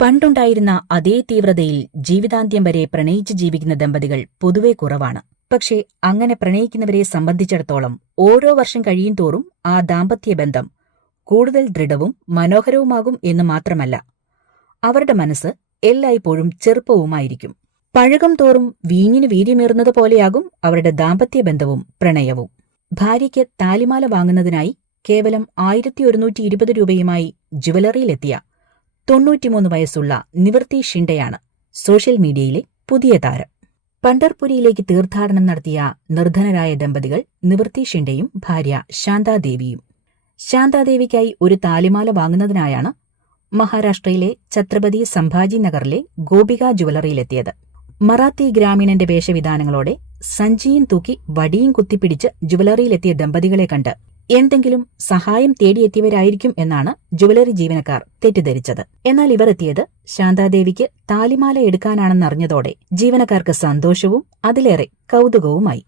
പണ്ടുണ്ടായിരുന്ന അതേ തീവ്രതയിൽ ജീവിതാന്ത്യം വരെ പ്രണയിച്ച് ജീവിക്കുന്ന ദമ്പതികൾ പൊതുവെ കുറവാണ്. പക്ഷേ അങ്ങനെ പ്രണയിക്കുന്നവരെ സംബന്ധിച്ചിടത്തോളം ഓരോ വർഷം കഴിയുംതോറും ആ ദാമ്പത്യബന്ധം കൂടുതൽ ദൃഢവും മനോഹരവുമാകും എന്ന് മാത്രമല്ല, അവരുടെ മനസ്സ് എല്ലായ്പ്പോഴും ചെറുപ്പവുമായിരിക്കും. പഴകം തോറും വീഞ്ഞിന് വീര്യമേറുന്നതുപോലെയാകും അവരുടെ ദാമ്പത്യബന്ധവും പ്രണയവും. ഭാര്യയ്ക്ക് താലിമാല വാങ്ങുന്നതിനായി കേവലം 1120 രൂപയുമായി ജുവലറിയിലെത്തിയ 93 വയസ്സുള്ള നിവൃത്തി ഷിൻഡെയാണ് സോഷ്യൽ മീഡിയയിലെ പുതിയ താരം. പണ്ഡർപുരിയിലേക്ക് തീർത്ഥാടനം നടത്തിയ നിർധനരായ ദമ്പതികൾ നിവൃത്തി ഷിൻഡെയും ഭാര്യ ശാന്താദേവിയും. ശാന്താദേവിക്കായി ഒരു താലിമാല വാങ്ങുന്നതിനായാണ് മഹാരാഷ്ട്രയിലെ ഛത്രപതി സംഭാജി നഗറിലെ ഗോപിക ജുവലറിയിലെത്തിയത്. മറാത്തി ഗ്രാമീണന്റെ വേഷവിധാനങ്ങളോടെ സഞ്ചിയും തൂക്കി വടിയും കുത്തിപ്പിടിച്ച് ജുവലറിയിലെത്തിയ ദമ്പതികളെ കണ്ട് എന്തെങ്കിലും സഹായം തേടിയെത്തിയവരായിരിക്കും എന്നാണ് ജുവലറി ജീവനക്കാർ തെറ്റിദ്ധരിച്ചത്. എന്നാൽ ഇവർ എത്തിയത് ശാന്താദേവിക്ക് താലിമാല എടുക്കാനാണെന്നറിഞ്ഞതോടെ ജീവനക്കാർക്ക് സന്തോഷവും അതിലേറെ കൗതുകവുമായി.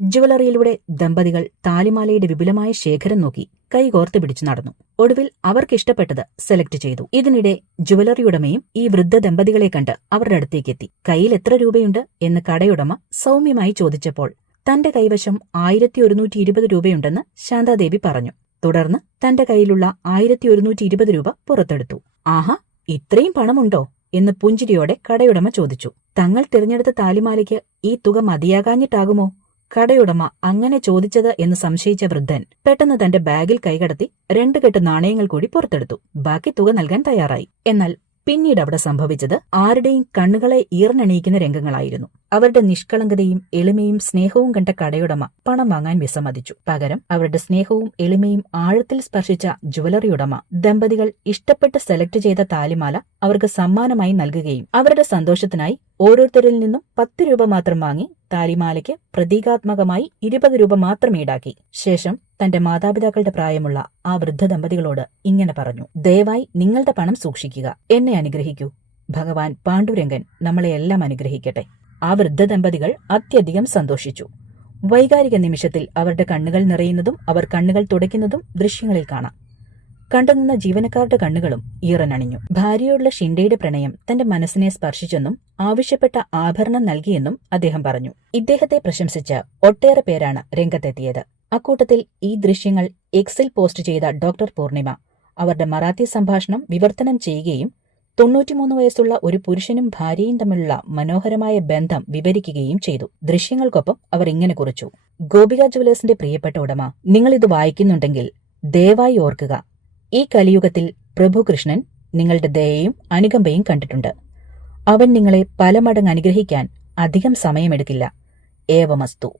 ജുവലറിയിലൂടെ ദമ്പതികൾ താലിമാലയുടെ വിപുലമായ ശേഖരം നോക്കി കൈകോർത്ത് പിടിച്ചു നടന്നു. ഒടുവിൽ അവർക്കിഷ്ടപ്പെട്ടത് സെലക്ട് ചെയ്തു. ഇതിനിടെ ജുവലറി ഉടമയും ഈ വൃദ്ധ ദമ്പതികളെ കണ്ട് അവരുടെ അടുത്തേക്കെത്തി. കയ്യിൽ എത്ര രൂപയുണ്ട് എന്ന് കടയുടമ സൗമ്യമായി ചോദിച്ചപ്പോൾ തന്റെ കൈവശം 1120 രൂപയുണ്ടെന്ന് ശാന്താദേവി പറഞ്ഞു. തുടർന്ന് തന്റെ കയ്യിലുള്ള 1120 രൂപ പുറത്തെടുത്തു. ആഹാ, ഇത്രയും പണമുണ്ടോ എന്ന് പുഞ്ചിരിയോടെ കടയുടമ ചോദിച്ചു. തങ്ങൾ തിരഞ്ഞെടുത്ത താലിമാലയ്ക്ക് ഈ തുക മതിയാകാഞ്ഞിട്ടാകുമോ കടയുടമ അങ്ങനെ ചോദിച്ചത് എന്ന് സംശയിച്ച വൃദ്ധൻ പെട്ടെന്ന് തന്റെ ബാഗിൽ കൈകടത്തി 2 കെട്ട് നാണയങ്ങൾ കൂടി പുറത്തെടുത്തു. ബാക്കി തുക നൽകാൻ തയ്യാറായി. എന്നാൽ പിന്നീട് അവിടെ സംഭവിച്ചത് ആരുടെയും കണ്ണുകളെ ഈർന്നണിയിക്കുന്ന രംഗങ്ങളായിരുന്നു. അവരുടെ നിഷ്കളങ്കതയും എളിമയും സ്നേഹവും കണ്ട കടയുടമ പണം വാങ്ങാൻ വിസമ്മതിച്ചു. പകരം അവരുടെ സ്നേഹവും എളിമയും ആഴത്തിൽ സ്പർശിച്ച ജുവലറി ഉടമ ദമ്പതികൾ ഇഷ്ടപ്പെട്ട് സെലക്ട് ചെയ്ത താലിമാല അവർക്ക് സമ്മാനമായി നൽകുകയും അവരുടെ സന്തോഷത്തിനായി ഓരോരുത്തരിൽ നിന്നും 10 രൂപ മാത്രം വാങ്ങി താലിമാലയ്ക്ക് പ്രതീകാത്മകമായി 20 രൂപ മാത്രം ഈടാക്കി. ശേഷം തന്റെ മാതാപിതാക്കളുടെ പ്രായമുള്ള ആ വൃദ്ധ ദമ്പതികളോട് ഇങ്ങനെ പറഞ്ഞു: ദയവായി നിങ്ങളുടെ പണം സൂക്ഷിക്കുക, എന്നെ അനുഗ്രഹിക്കൂ. ഭഗവാൻ പാണ്ഡുരംഗൻ നമ്മളെയെല്ലാം അനുഗ്രഹിക്കട്ടെ. ആ വൃദ്ധ ദമ്പതികൾ അത്യധികം സന്തോഷിച്ചു. വൈകാരിക നിമിഷത്തിൽ അവരുടെ കണ്ണുകൾ നിറയുന്നതും അവർ കണ്ണുകൾ തുടയ്ക്കുന്നതും ദൃശ്യങ്ങളിൽ കാണാം. കണ്ടുനിന്ന ജീവനക്കാരുടെ കണ്ണുകളും ഈറനണിഞ്ഞു. ഭാര്യയോടുള്ള ഷിൻഡെയുടെ പ്രണയം തന്റെ മനസ്സിനെ സ്പർശിച്ചെന്നും ആവശ്യപ്പെട്ട ആഭരണം നൽകിയെന്നും അദ്ദേഹം പറഞ്ഞു. ഇദ്ദേഹത്തെ പ്രശംസിച്ച് ഒട്ടേറെ പേരാണ് രംഗത്തെത്തിയത്. അക്കൂട്ടത്തിൽ ഈ ദൃശ്യങ്ങൾ എക്സിൽ പോസ്റ്റ് ചെയ്ത ഡോക്ടർ പൂർണിമ അവരുടെ മറാത്തി സംഭാഷണം വിവർത്തനം ചെയ്യുകയും 93 വയസ്സുള്ള ഒരു പുരുഷനും ഭാര്യയും തമ്മിലുള്ള മനോഹരമായ ബന്ധം വിവരിക്കുകയും ചെയ്തു. ദൃശ്യങ്ങൾക്കൊപ്പം അവർ ഇങ്ങനെ കുറിച്ചു: ഗോപിക ജുവലേഴ്സിന്റെ പ്രിയപ്പെട്ട ഉടമ, നിങ്ങളിത് വായിക്കുന്നുണ്ടെങ്കിൽ ദയവായി ഓർക്കുക, ഈ കലിയുഗത്തിൽ പ്രഭു കൃഷ്ണൻ നിങ്ങളുടെ ദയയും അനുകമ്പയും കണ്ടിട്ടുണ്ട്. അവൻ നിങ്ങളെ പല മടങ്ങ് അനുഗ്രഹിക്കാൻ അധികം സമയമെടുക്കില്ല. ഏവമസ്തു.